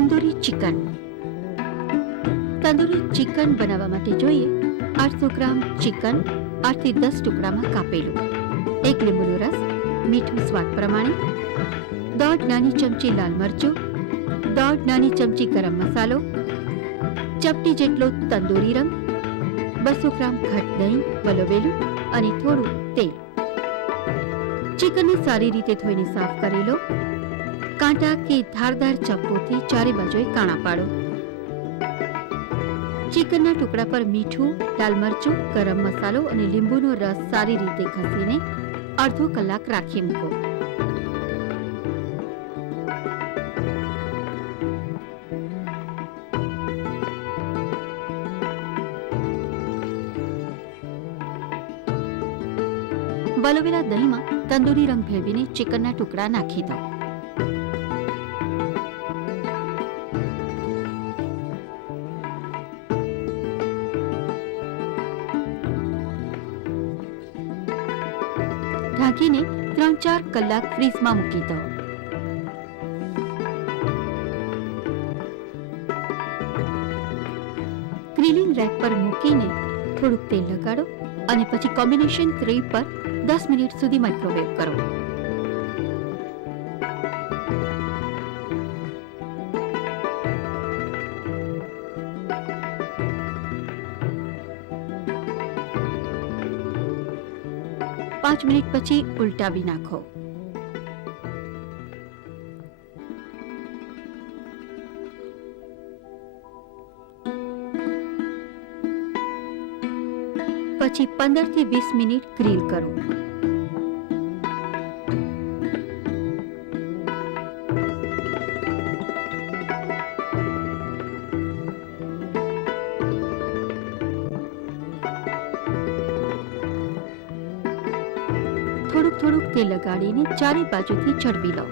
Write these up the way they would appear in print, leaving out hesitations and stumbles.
Tandoori chicken. Tandoori chicken બનાવવા માટે જોઈએ 800 ગ્રામ ચિકન 8 થી 10 ટુકડામાં કાપેલું, 1 લીંબુનો રસ, મીઠું સ્વાદ પ્રમાણે, 1.5 નાની ચમચી લાલ મરચું, 1.5 નાની ચમચી ગરમ મસાલો, ચપટી જેટલો તંદૂરી રંગ, 200 ગ્રામ ઘટ દહીં વલોવેલું અને થોડું તેલ. ચિકનને સારી રીતે ધોઈને સાફ કરી લો. કાંટા કે ધારદાર ચપ્પુથી ચારે બાજુએ કાણા પાડો. ચિકનના ટુકડા પર મીઠું, લાલ મરચું, ગરમ મસાલો અને લીંબુનો રસ સારી રીતે ઘસીને અડધો કલાક રાખી મૂકો. વલોવેલા દહીંમાં તંદૂરી રંગ ભેળવીને ચિકનના ટુકડા નાખી દો. ઢાંકીને 3-4 કલાક ફ્રીઝમાં મૂકી દો. ગ્રીલિંગ રેક પર મૂકીને થોડુંક તેલ લગાડો અને પછી કોમ્બિનેશન ટ્રે પર 10 મિનિટ સુધી માઇક્રોવેવ કરો. પાંચ મિનિટ પછી ઉલટાવી નાખો. પછી 15 થી 20 મિનિટ ગ્રીલ કરો. થોડુંક તેલ લગાડીને ચારે બાજુથી ચડવી લો.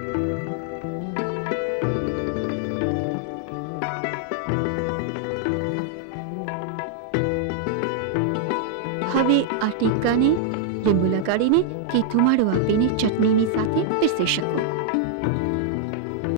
હવે આ ટીકાને લીંબુ લગાડીને કે ધુમાડો આપીને ચટણીની સાથે પીરસી શકો.